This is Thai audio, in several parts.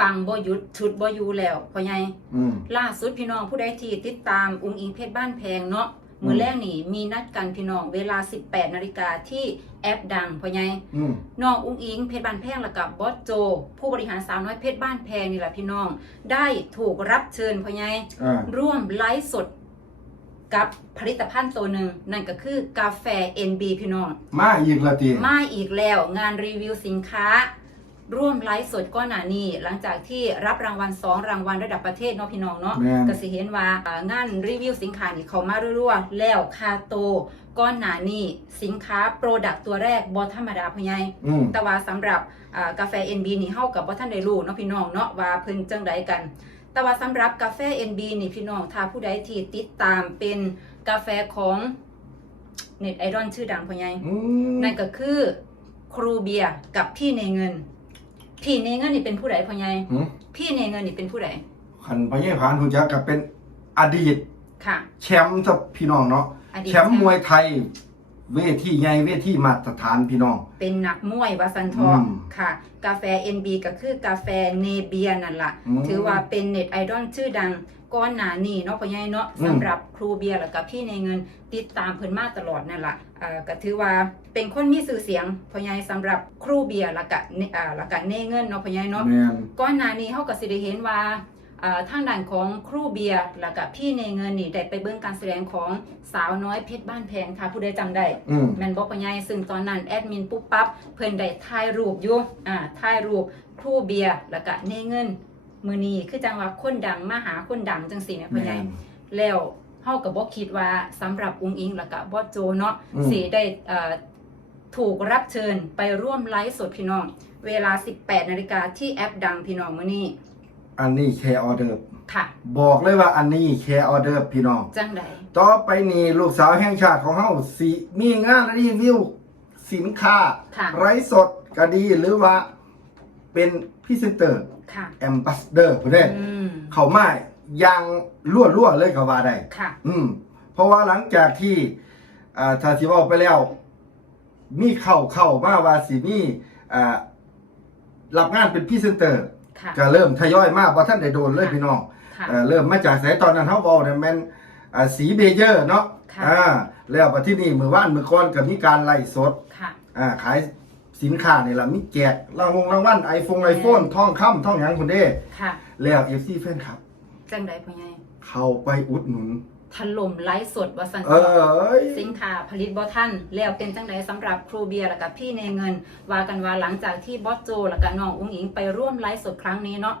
ปังบ่หยุดชุดบ่อยู่แล้วพ่อใหญ่อืม ล่าสุดพี่น้องผู้ใดที่ติดตามอุ้งอิงเพชรบ้านแพงเนาะอืม มื้อแรกนี่มีนัดกันพี่น้องเวลา 18นาฬิกาที่แอปดังพ่อใหญ่อืม น้องอุ้งอิงเพชรบ้านแพงแล้วกับบอสโจ ผู้บริหารสาวน้อยเพชรบ้านแพงนี่แหละพี่น้อง ได้ถูกรับเชิญพ่อใหญ่ อ่า ร่วมไลฟ์สดกับผลิตภัณฑ์ตัวหนึ่งนั่นก็คือกาแฟ NB พี่น้อง มาอีกละตี มาอีกแล้วงานรีวิวสินค้า ร่วมไลฟ์สดก้อนหนานี้หลังจากที่รับรางวัล2รางวัลระดับประเทศเนาะพี่น้องเนาะแม่น ก็สิเห็นว่าอ่างานรีวิวสินค้านี่เขามารัวๆแล้วคาโตก้อนหนานี้สินค้าโปรดักตัวแรกบอธรรมดาพะไยอืม แต่ว่าสำหรับอ่ากาแฟ NB นี่เฮากับบ่ท่านได้รู้เนาะพี่น้องเนาะว่าเพิ่นจังใดกัน แต่ว่าสำหรับกาแฟ NB นี่พี่น้องถ้าผู้ใดที่ติดตามเป็นกาแฟของเน็ตไอดอลชื่อดังพะไยอืมนั่นก็คือครูเบียร์กับพี่เนเงิน พี่เนเงินนี่เป็นผู้ใดพ่อใหญ่หืมพี่เนเงินนี่เป็นผู้ใดขันพญาพานคุณจักกับเป็นอดีต ค่ะ แชมป์กับพี่น้องเนาะอดีตแชมป์มวยไทย เวทีใหญ่เวทีมาตรฐานพี่น้อง เป็นนักมวยวาสันทองอืมค่ะ กาแฟ NB ก็คือกาแฟเนเบียนั่นล่ะ อืม ถือว่าเป็นเน็ตไอดอลชื่อดัง ก้อนหนานี่เนาะพ่อใหญ่เนาะอืม สำหรับครูเบียร์แล้วก็พี่เนเงินติดตามเพิ่นมาตลอดนั่นล่ะอ่าก็ถือว่าเป็นคนมีชื่อเสียงพ่อใหญ่สำหรับครูเบียร์แล้วก็เนอ่าแล้วก็เนเงินเนาะพ่อใหญ่เนาะ แม่นก่อนหน้านี้เขาก็สิได้เห็นว่าอ่าทางด้านของครูเบียร์แล้วก็พี่เนเงินนี่ได้ไปเบิ่งการแสดงของสาวน้อยเพชรบ้านแพงค่ะ ผู้ใดจำได้อืม แม่นบอกปัญญาซึ่งตอนนั้นแอดมินปุ๊บปั๊บเพิ่นได้ถ่ายรูปอยู่อ่าถ่ายรูปครูเบียร์แล้วก็เนเงิน มือนี้คือจังว่าคนดังมาหาคนดังจังซี่แม่ปัญแม่ญานแล้วเฮาก็บ่คิดว่าสำหรับอุ้งอิงแล้วก็บอสโจเนาะอืมสิได้เอ่อถูกรับเชิญไปร่วมไลฟ์สดพี่น้อง เวลา 18นาฬิกาที่แอปดังพี่น้องมื้อนี้ อันนี้แค่ออเดอร์ค่ะ บอกเลยว่าอันนี้แค่ออเดอร์พี่น้องจังใดต่อไปนี่ลูกสาวแห่งชาติของเฮาสิมีงานรีวิวสินค้าค่ะไร้สดก็ดีหรือว่าเป็นพรีเซนเตอร์ ค่ะ แอมบ s สเดอร์ผู้ใดอืมเขามาอย่างรั่วรั่วๆเลยก็ว่าได้ ค่ะ อืม เพราะว่าหลังจากที่อ่าถ้าที่เว่าไปแล้ว มีเข้าเข้ามาว่าสิมีอ่ารับงานเป็นพรีเซนเตอร์ ค่ะ ก็เริ่มทยอยมาบ่ท่านได้โดนเลยพี่น้องค่ะ เอ่อเริ่มมาจากสายตอนนั้นเฮาเว้าเนี่ยแม่นอ่าสีเบเยอร์เนาะค่ะ อ่าแล้วมาที่นี่มื้อวานมื้อก่อนก็มีการไล่สดค่ะ อ่าขาย สินค้านี่ล่ะมีแจกรางวงรางวัล iPhone iPhone ทองคำทองหยังคุณเด้ ค่ะแล้ว FC แฟนคลับ จังใดพ่อใหญ่เข้าไปอุดหนุน ถล่มไลฟ์สดว่าซั่นเอ้ย สินค้าผลิตบ่ทันแล้วเป็นจังใดสำหรับครูเบียร์แล้วก็พี่เนเงิน ว่ากันว่าหลังจากที่บอสโจแล้วก็น้องอุ้งอิงไปร่วมไลฟ์สดครั้งนี้เนาะ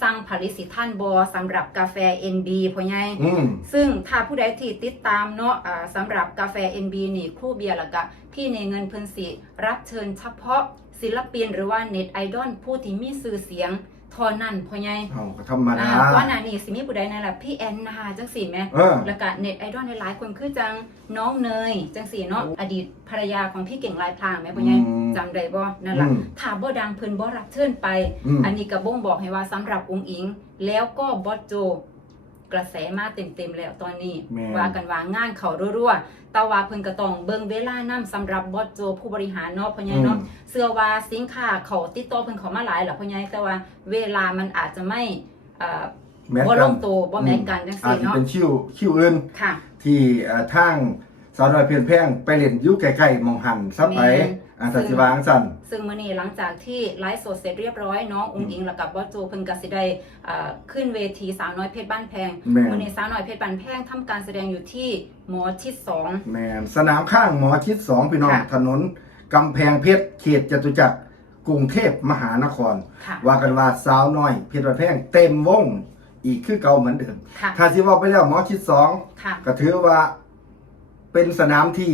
สั่งผลิตสิท่านบอสำหรับกาแฟ NB พ่อใหญ่อืม ซึ่งถ้าผู้ใดที่ติดตามเนาะอ่าสำหรับกาแฟ NB นี่ครูเบียร์แล้วก็พี่เนเงินเพิ่นสิรับเชิญเฉพาะศิลปินหรือว่าเน็ตไอดอลผู้ที่มีชื่อเสียงเทอนั่นพ่อใหญ่เอาก็ธรรมอ่าดาว่าหนานี่สิมีผู้ใดนั่นแหละพี่แอนนาจังสี่แหม่เออ แล้วก็เน็ตไอดอลหลายๆคนคือจังน้องเนยจังสี่เนาะอดีตภรรยาของพี่เก่งลายพรางแม่พ่อใหญ่อืมจำได้บ่นั่นล่ะอืมถ้าบ่ดังเพิ่นบ่รับเชิญไป อืม อันนี้ก็บ่งบอกให้ว่าสำหรับองค์อิง แล้วก็บอสโจ กระแสมาเต็มๆแล้วตอนนี้ แม่น ว่ากันว่างานเขารัวๆแต่ว่าเพิ่นก็ต้องเบิ่งเวลานํสำหรับบอสโจผู้บริหารเนาะพ่อใหญ่เนาะเชื่อว่าสินค้าเขาติดต่อเพิ่นเขามาหลายแหละพ่อใหญ่แต่ว่าเวลามันอาจจะไม่เอ่อแม้บ่กัลนงตัวบ่แม่นกันจังอาจซี่จะเนาะเป็นคิวคิวอื่น ค่ะที่เอ่อทางสาวน้อยเพียนแพงไปเล่นอยู่ใกล้ๆหมองหันซับไป แม่น อาจจะสิวางสั่น ซึ่งมื้อนี้หลังจากที่ไลฟ์สดเสร็จเรียบร้อยน้องอุ้งอิงแล้วกับบอสโจเพิ่นก็สิได้เอ่อขึ้นเวทีสาวน้อยเพชรบ้านแพงแม่น มื้อนี้สาวน้อยเพชรบ้านแพงทำการแสดงอยู่ที่หมอชิดสอง แมนสนามข้างหมอชิดสองพี่น้อง ค่ะ ถนนกำแพงเพชรเขตจตุจักรกรุงเทพมหานคร ค่ะ ว่ากันว่าสาวน้อย เพชรบ้านแพงเต็มวง อีกคือเก่าเหมือนเดิมค่ะ ถ้าสิเว่าไปแล้วหมอชิดสองค่ะ ก็ถือว่าเป็นสนามที่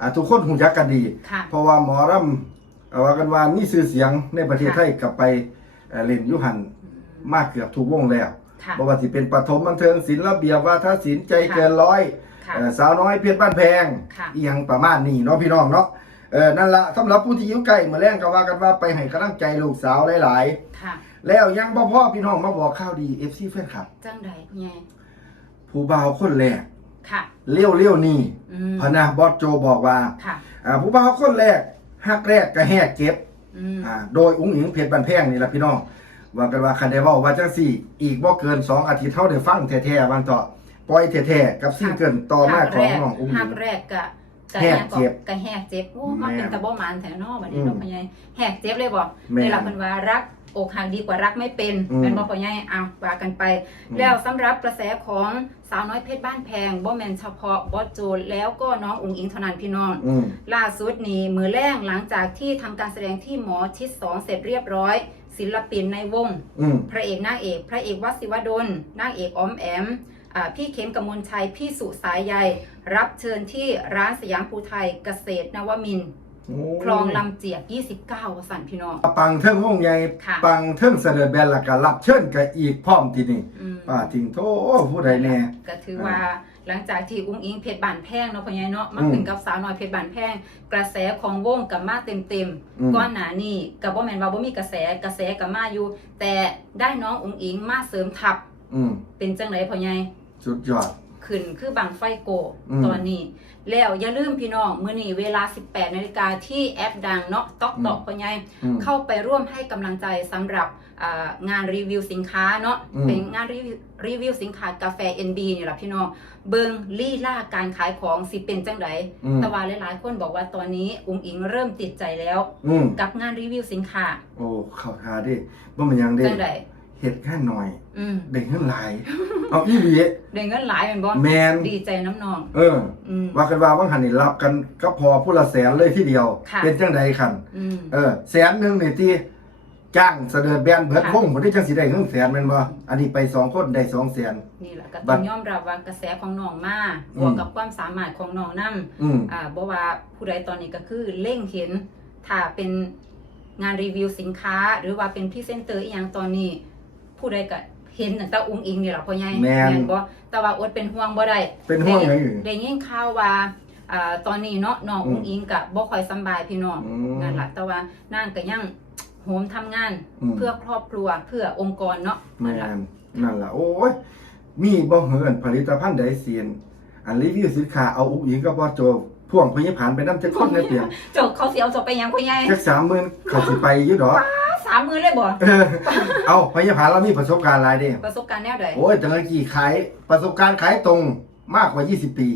อ่าทุกคนหูยักกันดี ค่ะ เพราะว่าหมอรำเอ่อว่ากันว่ามีชื่อเสียงในประเทศค่ะไทยกลับไปเอ่อเล่นอยุหันมากเกือบทุกวงแล้วค่ะ บ่ว่าสิเป็นปฐมบันเทิงศิลป์ระเบียบวาทศิลป์ใจเกินร้อย ค่ะ เอ่อสาวน้อยเพชรบ้านแพงค่ะ อีหยังประมาณนี้เนาะพี่น้องเนาะเออนั่นละสำหรับผู้ที่อยู่ใกล้เมื่อแรงก็ว่ากันว่าไปให้กำลังใจลูกสาวหลายค่ะ ๆ แล้วยังบ่พ่อพี่น้องมาบอกข่าวดี FC แฟนคลับ จังใดพ่อใหญ่ผู้บ่าวคนแรก ค่ะ เลี้ยวเลี้ยวๆนี่อืมพะนะบอสโจบอกว่าค่ะ อ่าผู้บ่าวคนแรกฮักแรกก็แหกเก็บอืมอ่าโดยอุ้งอิงเพชรบันแพงนี่แหละพี่น้องว่ากันว่าคันได้เว้าว่าจังซี่อีกบ่เกิน 2 อาทิตย์เฮาได้ฟังแท้ๆวันต่อปล่อยแท้ๆกับซิงเกิลต่อมาของน้องอุ้งหัอิกงแรกกะกะแหกเจ็บกะแหกเจ็บโอ้มาแม่เป็นตะบ่หมานแถวนอกบัดนี้อืมเนาะพ่อใหญ่แหกเจ็บเลยบ่แม่นี่ล่ะเพิ่นว่ารัก อกหักดีกว่ารักไม่เป็นอืม เป็นบ่พ่อใหญ่เอาว่ากันไปอืมแล้วสำหรับกระแสของสาวน้อยเพชรบ้านแพงบ่แม่นเฉพาะบอสโจแล้วก็น้องอุ๋งอิงเท่านั้นพี่น้อง อืม ล่าสุดนี้มือแรกหลังจากที่ทำการแสดงที่หมอชิดสองเสร็จเรียบร้อย ศิลปินในวง อืม พระเอกนางเอก พระเอกวสิวดลนางเอกออมแอมอ่าพี่เข็มกมลชัย พี่สุสายใยรับเชิญที่ร้านสยามภูไทยเกษตรนวมินทร์โอ้ คลองลำเจียก 29วสันพี่น้อง ปังเทิงวงใหญ่ค่ะปังเทิงเสด็จแบนแล้วก็รับเชิญกับอีกพร้อมที่นี่อืม ป้าทิงโทผู้ใดแน่ ก็ถือว่าหลังจากที่อุ้งอิงเพชรบานแพงเนาะพ่อใหญ่เนาะมาอืมขึ้นกับสาวน้อยเพชรบานแพงกระแสของวงกับมาเต็มเต็มๆอืมก้อนหนานี่กับบ่แมนว่าบ่มีกระแสกระแสกับมาอยู่ แต่ได้น้องอุ้งอิงมาเสริมทัพอืมเป็นจังไดพ่อใหญ่สุดยอด ขึ้นคือบังไฟโกอืม ตอนนี้ แล้วอย่าลืมพี่น้องมื้อนี้เวลา 18นาฬิกาที่แอปดังเนาะต๊อกตอกพ่อใหญ่อืมเข้าไปร่วมให้กำลังใจสำหรับอ่างานรีวิวสินค้าเนาะอืมเป็นงานรีวิวรีวิวสินค้ากาแฟ NB นี่แหละพี่น้องเบิงลี่ล่าการขายของสิเป็นจังไดอืมแต่ว่าหลายๆ คนบอกว่าตอนนี้อุ้งอิงเริ่มติดใจแล้วอืมกับงานรีวิวสินค้า โอ้เข้าทาดิบ่มันหยังเด้จังได เฮ็ดแค่หน่อย อืมได้เงินหลาย เอาอีหลีได้เงินหลายแม่นบ่แมนดีใจน้ำนองเออ อืม ว่ากันว่าว่างหันนี่รับกันก็พอผู้ละแสนเลยทีเดียว ค่ะ เป็นจังใดคันอืม เออแสนหนึงนี่ที่จ้างเสด็จแบนเบิดค่ะวงบ่ได้จังสิได้เงินแสนแม่นบ่อันนี้ไปสองคนได้สองแสน นี่แหละก็บัต้อดงยอมรับว่ากระแสของน้องมาอืมบวกกับความสามารถของน้องนํอืม อ่าบ่ว่าผู้ใดตอนนี้ก็คือเล่งเห็นถ้าเป็นงานรีวิวสินค้า หรือว่าเป็นพรีเซนเตอร์อีหยังตอนนี้ ผู้ใดก็เห็นตั้งแต่อุ้งอิงนี่ล่ะพ่อใหญ่แม่นนบ่แต่ว่าอดเป็นห่วงบ่ได้ เป็นห่วงหยังอยู่ได้ยินข่าวว่าอ่าตอนนี้เนาะน้องอืม อุ้งอิงก็บ่ค่อยสำบายพี่น้องอืมนั่นล่ะแต่ว่านางก็ยังโหมทำงานอืมเพื่อครอบครัวเพื่อองค์กรเนาะแม่นั่นล่ะนนั่นล่ะโอ้ยมีบ่เหินผลิตภัณฑ์ใดเสียน อันรีวิวสินค้าเอาอุกหญิงก็บ่โจพ่วงพยาผานไปนำจักคนในเตียงจบเขาสิเอาจบไปหยังพ่อใหญ่ จัก30,000เขาสิไปอยู่ดอก สามมือเลยบ่เออเอาพยาผานเรามีประสบการณ์หลายเด้ประสบการณ์แนวใดโอ้ยแต่ละกี่ขายประสบการณ์ขายตรงมากกว่า 20 ปี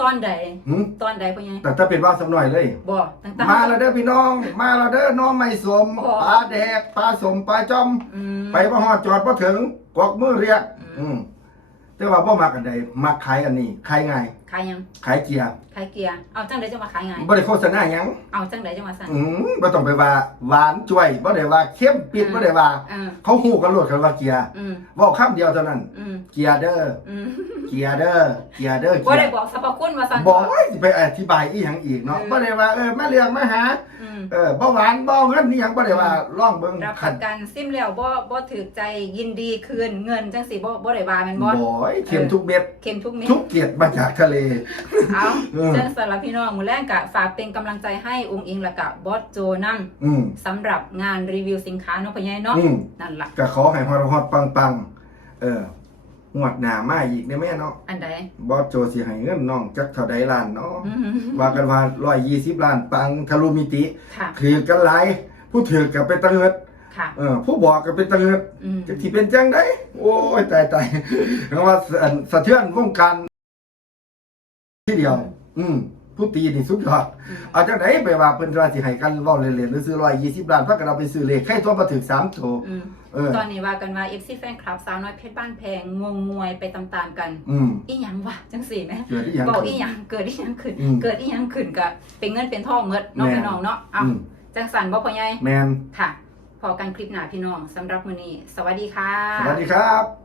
ตอนใดหึตอนใดพ่อใหญ่แต่ถ้าเป็นว่าสำหน่อยเลย บ่ตั้งแต่มาแล้วเด้อพี่น้อง มาแล้วเด้อน้องไม่สมอ๋อ ปลาแดกปลาสมปลาจอม อืม ไปบ่ฮอดจอดบ่ถึงกวักมือเรียก อืมอืมแต่ว่าบ่มักอันใดมักขายอันนี้ขายง่ายขายหยังขายเกียร์ขายเกียร์เอาจังใดจังว่าขายไงายบ่ได้โฆษณาหยังเอาจังใดจังว่าสั่นอืมบ่ต้องไปว่าหวานจ้วยบ่ได้ว่าเข้มปิดบ่ได้ว่า เออเขาฮู้กันโลดกันว่าเกียร์อืมเว้าคำเดียวเท่านั้น อืมเกียร์เด้ออืมเกียร์เด้อเกียร์เด้อบ่เกียได้ร์บอกสรรพคุณว่าสั่นบอกว่าสิไปอธิบายอีหยังอีกเนาะเออบ่ได้ว่าเออมาเรียกมาหาอืม เออบ่หวานบ่เงินนี่หยังบ่ได้ว่าลองเบิ่งรับปคันระกันซิมแล้วบ่บ่ถือใจยินดีคืนเงินจังสิบ่บ่ได้ว่าแม่นบ่บ่อยเค็มทุกเม็ดเข็มทุกเม็ด ทุกเกียรติมาจากทะเลเอาเออจังสำหรับพี่น้องมื้อแรกก็ฝากเป็นกำลังใจให้องค์อิงและก็บอสโจนำอืมสำหรับงานรีวิวสินค้าเนาะพ่อใหญ่เนาะอืมนั่นล่ะก็ขอให้ฮอดฮอดปังๆเอองวดหน้ามาอีกเด้อแม่เนาะอันใดบอสโจสิให้เงินน้องจักเท่าใดล้านเนาะอืมว่ากันว่า120ล้านปังทะลุมิติค่ะถือกันหลายผู้ถือก็เป็นตะเงิดค่ะเออผู้บอกก็เป็นตะเงิด อืม จะที่เป็นจังได้ โอ้ย ตายตายเพราะว่าอันสะเทือนวงการ ที่เดียว อืมผู้ตีนี่สุดยอดอืมเอาจังไดไปว่าเพิ่นว่าสิให้กันเว้าเล่นๆหรือซื้อ120ล้านพักกันเอาไปซื้อเลขใครตัวมาถึง3โตอืมเออ ตอนนี้ว่ากันว่า FC แฟนคลับสาวน้อยเพชรบ้านแพงงงงวยไปตามๆกัน อืมอีหยังวะจังสี่ไหมเกิดอีหยังบอกขึ้อีนหยังเกิดอีหยังขึ้น อืม เกิดอีหยังขึ้นก็เป็นเงินเป็นทองเมดเน้องแม่ พี่น้องเนาะเอาอืมจังสันบ่พ่อใหญ่แมนค่ะพอกันคลิปหน้าพี่น้องสำหรับมื้อนี้ สวัสดีค่ะ สวัสดีครับ